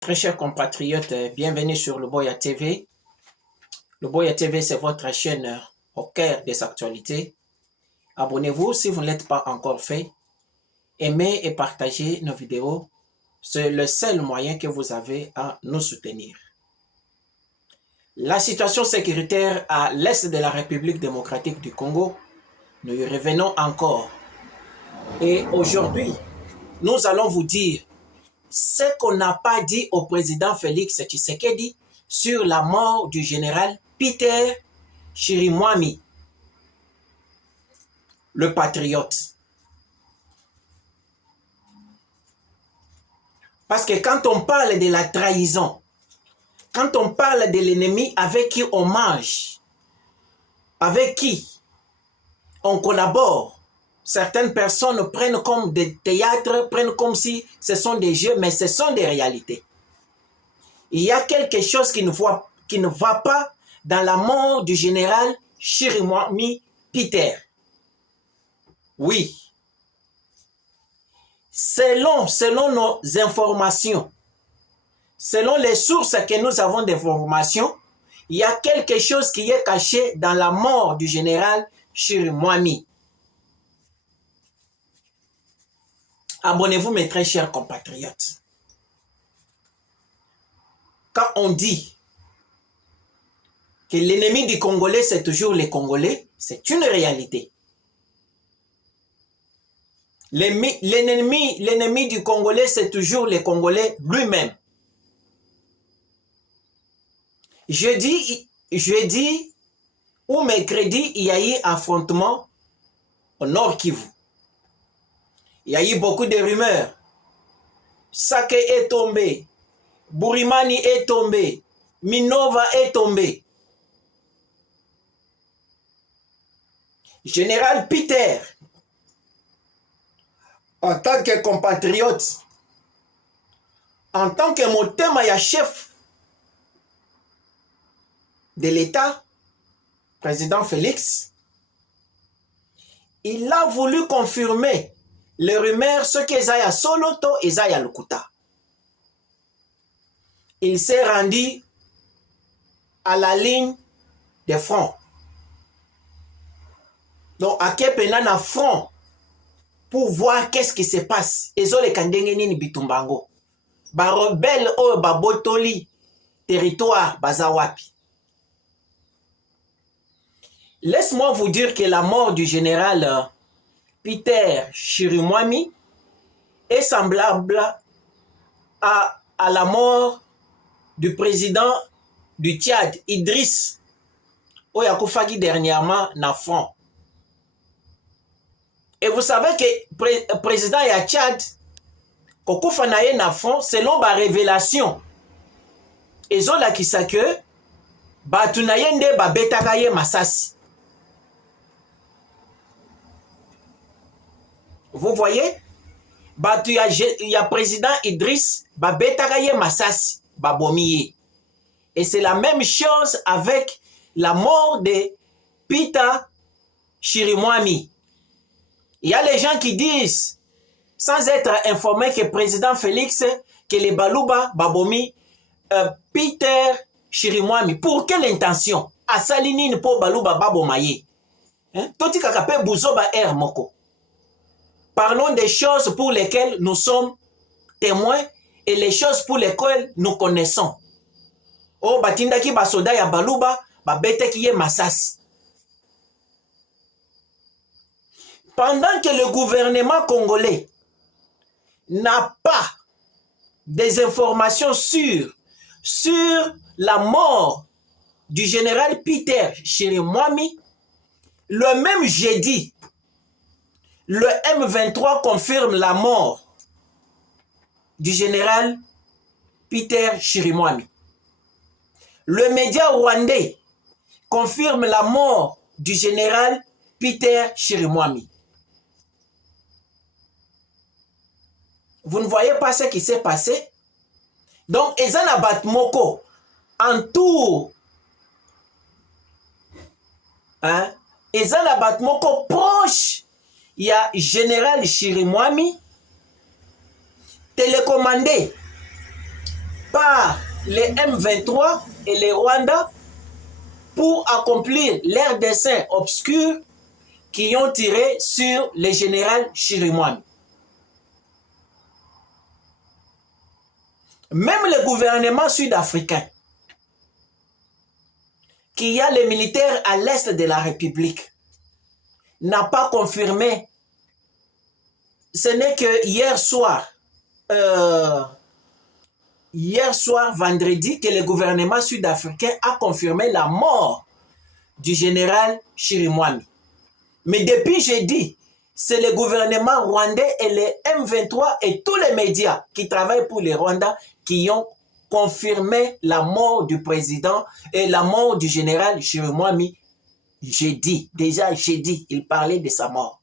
Très chers compatriotes, bienvenue sur le Boya TV. Le Boya TV, c'est votre chaîne au cœur des actualités. Abonnez-vous si vous ne l'êtes pas encore fait. Aimez et partagez nos vidéos. C'est le seul moyen que vous avez à nous soutenir. La situation sécuritaire à l'est de la République démocratique du Congo, nous y revenons encore. Et aujourd'hui, nous allons vous dire ce qu'on n'a pas dit au président Félix Tshisekedi sur la mort du général Peter Chirimwami, le patriote. Parce que quand on parle de la trahison, quand on parle de l'ennemi avec qui on mange, avec qui on collabore, certaines personnes prennent comme des théâtres, prennent comme si ce sont des jeux, mais ce sont des réalités. Il y a quelque chose qui ne va pas dans la mort du général Chirimwami Peter. Oui. Selon nos informations, selon les sources que nous avons d'informations, il y a quelque chose qui est caché dans la mort du général Chirimwami. Abonnez-vous mes très chers compatriotes. Quand on dit que l'ennemi du Congolais, c'est toujours les Congolais, c'est une réalité. L'ennemi du Congolais, c'est toujours les Congolais lui-même. Jeudi ou mercredi, il y a eu affrontement au Nord Kivu. Il y a eu beaucoup de rumeurs. Sake est tombé. Bourimani est tombé. Minova est tombé. Général Peter, en tant que compatriote, en tant que motema chef de l'État, président Félix, il a voulu confirmer les rumeurs, ce qu'ils aient à Soloto et à Lukuta. Il s'est rendu à la ligne de front. Donc, à Kepena front pour voir qu'est-ce qui se passe. Et les Kandengenini Bitumbango. Ba rebelle o ba botoli territoire bazawapi. Laisse-moi vous dire que la mort du général Peter Chirimwami est semblable à la mort du président du Tchad, Idriss Oyakufagi dernièrement na front. Et vous savez que le président ya Tchad, Kokufa naye na front, selon ma révélation, et zola kisake, batu naye nde babetaka ye masasi. Vous voyez? Batu ya président Idriss, babetaka ye masasi, babomiye. Et c'est la même chose avec la mort de Peter Chirimwami. Il y a les gens qui disent, sans être informés que le président Félix, que les Balouba, Babomi, Peter Chirimwami. Pour quelle intention? Asalinine pour Balouba Babomaye. Toti kakape Bouzoba R Moko. Parlons des choses pour lesquelles nous sommes témoins et les choses pour lesquelles nous connaissons. Oh, batindaki basoda ya Balouba, babeteki ye masasi. Pendant que le gouvernement congolais n'a pas des informations sûres sur la mort du général Peter Chirimwami, le même jeudi, le M23 confirme la mort du général Peter Chirimwami. Le média rwandais confirme la mort du général Peter Chirimwami. Vous ne voyez pas ce qui s'est passé? Donc, Ezana Batmoko entoure Ezana Batmoko proche, il y a général Chirimwami télécommandé par les M23 et les Rwandais pour accomplir leurs desseins obscurs qui ont tiré sur le général Chirimwami. Même le gouvernement sud-africain, qui a les militaires à l'est de la République, n'a pas confirmé. Ce n'est que hier soir, vendredi, que le gouvernement sud-africain a confirmé la mort du général Chirimwami. Mais depuis jeudi, c'est le gouvernement rwandais et les M23 et tous les médias qui travaillent pour les Rwandais qui ont confirmé la mort du président et la mort du général Chirimwami jeudi. Déjà jeudi, il parlait de sa mort.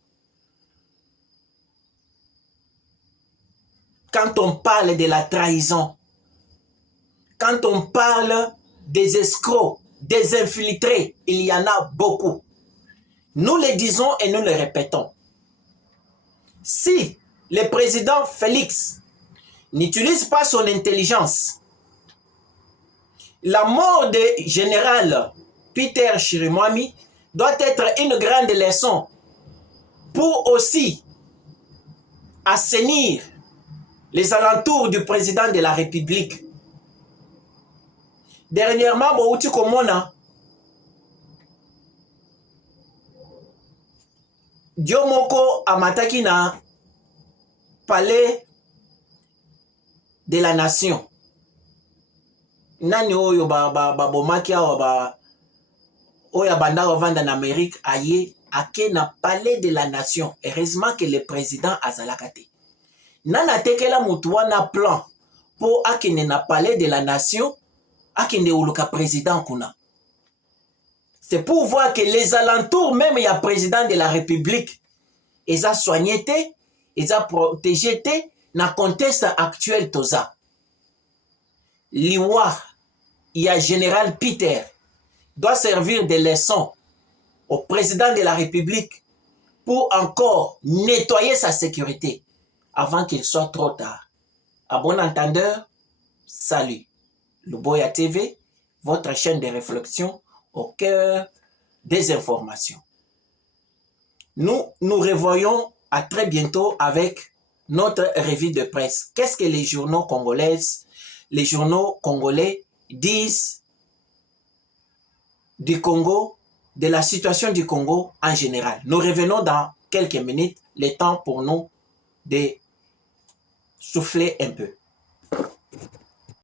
Quand on parle de la trahison, quand on parle des escrocs, des infiltrés, il y en a beaucoup. Nous le disons et nous le répétons. Si le président Félix n'utilise pas son intelligence, la mort du général Peter Chirimwami doit être une grande leçon pour aussi assainir les alentours du président de la République. Dernièrement, Mouti Komona, Diomoko amataki na palais de la nation. Nani oyo bomaki awa oya banda vanda en Amérique aye ake na palais de la nation. Heureusement que le président azalakate. Nana tekela mutu wana plan pour akene na palais de la nation akende uluka président kuna. C'est pour voir que les alentours, même il y a président de la République, ils ont soigné, ils ont protégé dans le contexte actuel. L'Iwa, il y a général Peter, doit servir de leçon au président de la République pour encore nettoyer sa sécurité avant qu'il soit trop tard. À bon entendeur, salut. Luboya TV, votre chaîne de réflexion au cœur des informations. Nous nous revoyons à très bientôt avec notre revue de presse. Qu'est-ce que les journaux congolais disent du Congo, de la situation du Congo en général. Nous revenons dans quelques minutes, le temps pour nous de souffler un peu.